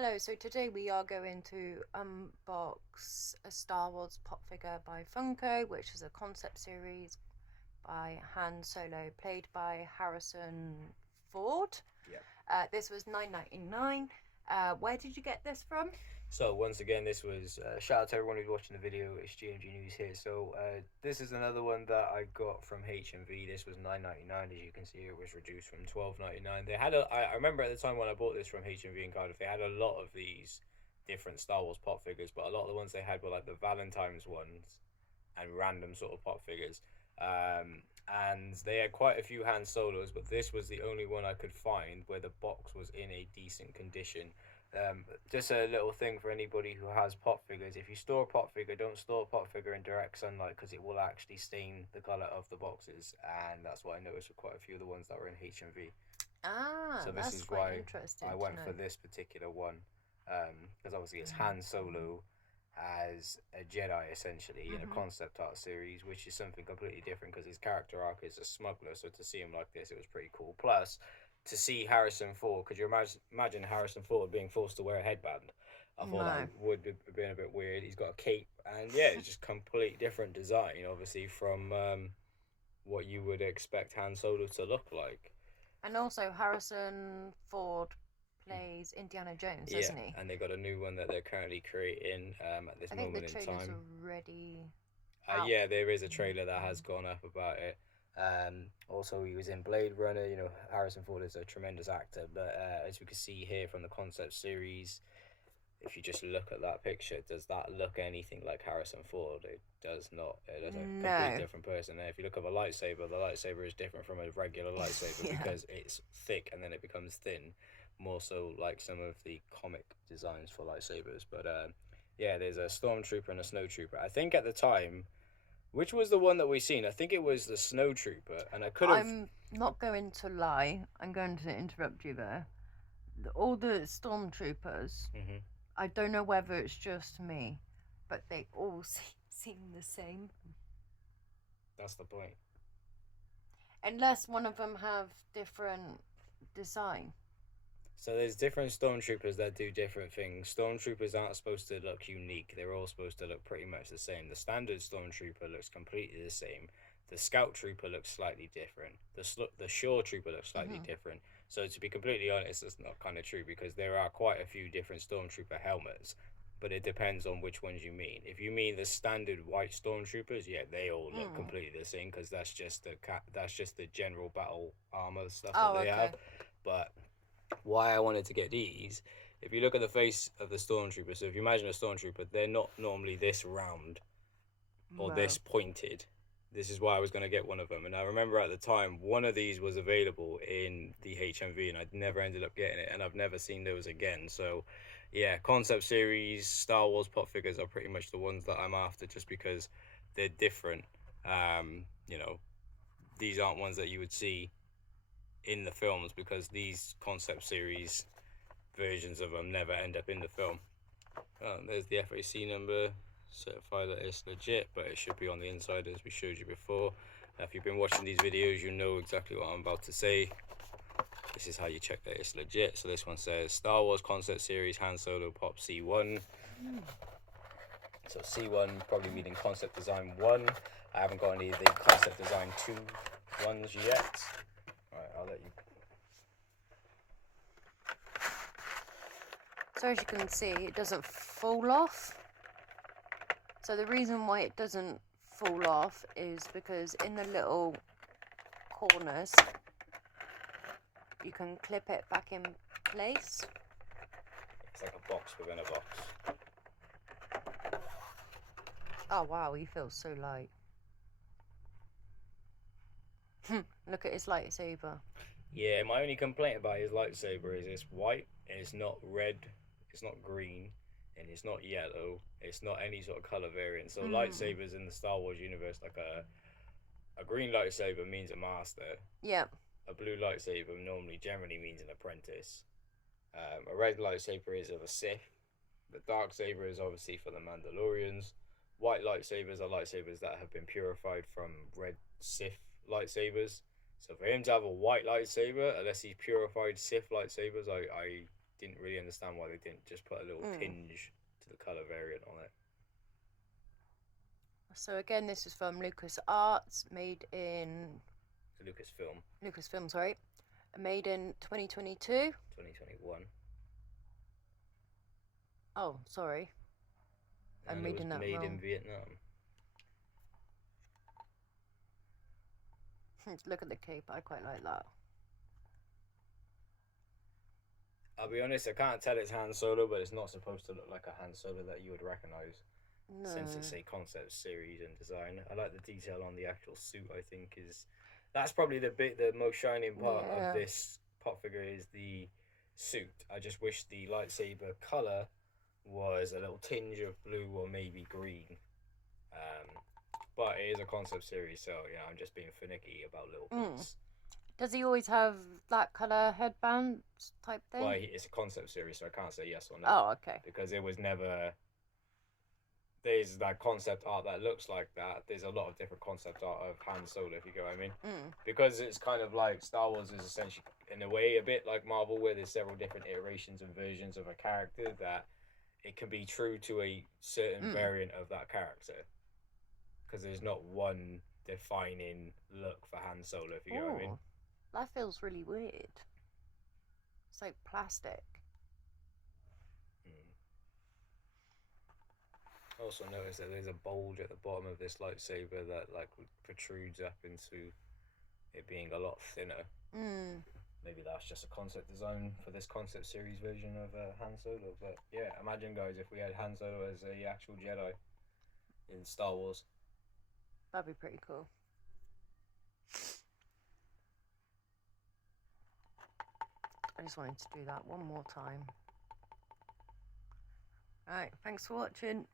Hello, so today we are going to unbox a Star Wars pop figure by Funko, which is a concept series by Han Solo, played by Harrison Ford. Yep. This was $9.99. Where did you get this from? So once again, this was shout out to everyone who's watching the video. It's GMG News here. So this is another one that I got from HMV. This was $9.99. As you can see, it was reduced from $12.99. They had I remember at the time when I bought this from HMV in Cardiff, they had a lot of these different Star Wars pop figures, but a lot of the ones they had were like the Valentine's ones and random sort of pop figures. And they had quite a few Han Solos, but this was the only one I could find where the box was in a decent condition. Just a little thing for anybody who has pop figures: if you store a pop figure, don't store a pop figure in direct sunlight because it will actually stain the color of the boxes, and that's what I noticed with quite a few of the ones that were in HMV. So this That's is quite why interesting I to went know. for this particular one, because obviously it's Han Solo as a Jedi essentially in a concept art series, which is something completely different because his character arc is a smuggler. So to see him like this, it was pretty cool. Plus, to see Harrison Ford, could you imagine Harrison Ford being forced to wear a headband? I thought that No. would have been a bit weird. He's got a cape, and yeah, it's just complete different design, obviously from what you would expect Han Solo to look like. And also, Harrison Ford plays Indiana Jones, Yeah, doesn't he? and they got a new one that they're currently creating at this I think the moment in trailer's time. already out. Yeah, there is a trailer that has gone up about it. Also, he was in Blade Runner. Harrison Ford is a tremendous actor, but as we can see here from the concept series, if you just look at that picture, does that look anything like Harrison Ford? It does not. It is a complete No. different person. And if you look at the lightsaber is different from a regular lightsaber Yeah. because it's thick and then it becomes thin, more so like some of the comic designs for lightsabers. But yeah, there's a stormtrooper and a snowtrooper. I think at the time, which was the one that we seen? I think it was the snowtrooper, and I could have. I'm not going to lie. I'm going to interrupt you there. All the stormtroopers, Mhm. I don't know whether it's just me, but they all seem the same. That's the point. Unless one of them have different design. So there's different stormtroopers that do different things. Stormtroopers aren't supposed to look unique. They're all supposed to look pretty much the same. The standard stormtrooper looks completely the same. The scout trooper looks slightly different. The shore trooper looks slightly different. So to be completely honest, that's not kind of true because there are quite a few different stormtrooper helmets, but it depends on which ones you mean. If you mean the standard white stormtroopers, yeah, they all look completely the same because that's just the general battle armor stuff that Oh, they okay. have. But why I wanted to get these, if you look at the face of the stormtrooper, so if you imagine a stormtrooper, they're not normally this round or No. this pointed. This is why I was going to get one of them. And I remember at the time, one of these was available in the HMV, and I never ended up getting it, and I've never seen those again. So, yeah, concept series, Star Wars pop figures are pretty much the ones that I'm after just because they're different. Um, you know, these aren't ones that you would see in the films because these concept series versions of them never end up in the film. There's the FAC number, certify that it's legit, but it should be on the inside as we showed you before. If you've been watching these videos, you know exactly what I'm about to say. This is how you check that it's legit. So this one says Star Wars Concept Series Han Solo Pop C1. So C1 probably meaning Concept Design 1. I haven't got any of the Concept Design 2 ones yet. Alright, I'll let you. So as you can see, it doesn't fall off. So the reason why it doesn't fall off is because in the little corners, you can clip it back in place. It's like a box within a box. Oh wow, he feels so light. Look at his lightsaber. Yeah, my only complaint about his lightsaber is it's white and it's not red, it's not green, and it's not yellow. It's not any sort of color variant. So lightsabers in the Star Wars universe, like a green lightsaber means a master. Yeah. A blue lightsaber normally generally means an apprentice. A red lightsaber is of a Sith. The dark saber is obviously for the Mandalorians. White lightsabers are lightsabers that have been purified from red Sith lightsabers. So for him to have a white lightsaber, unless he's purified Sith lightsabers, I didn't really understand why they didn't just put a little tinge to the colour variant on it. So again, this is from Lucas Arts, made in Lucasfilm, sorry, made in 2022. 2021. Oh, sorry. I'm reading that made wrong. in Vietnam. Look at the cape. I quite like that. I'll be honest, I can't tell it's Han Solo, but it's not supposed to look like a Han Solo that you would recognise. No. Since it's a concept series and design. I like the detail on the actual suit. I think that's probably the most shining part of this pop figure is the suit. I just wish the lightsaber color was a little tinge of blue or maybe green. But it is a concept series, so I'm just being finicky about little points. Does he always have that color headband type thing? Well, it's a concept series, so I can't say yes or no. Oh, okay. Because it was never. There's that concept art that looks like that. There's a lot of different concept art of Han Solo, if you get what I mean. Because it's kind of like Star Wars is essentially, in a way, a bit like Marvel, where there's several different iterations and versions of a character that it can be true to a certain variant of that character. Because there's not one defining look for Han Solo, if you get what I mean. That feels really weird. It's like plastic. Also notice that there's a bulge at the bottom of this lightsaber that like protrudes up into it being a lot thinner. Maybe that's just a concept design for this concept series version of Han Solo. But yeah, imagine guys if we had Han Solo as a actual Jedi in Star Wars. That'd be pretty cool. I just wanted to do that one more time. Alright, thanks for watching.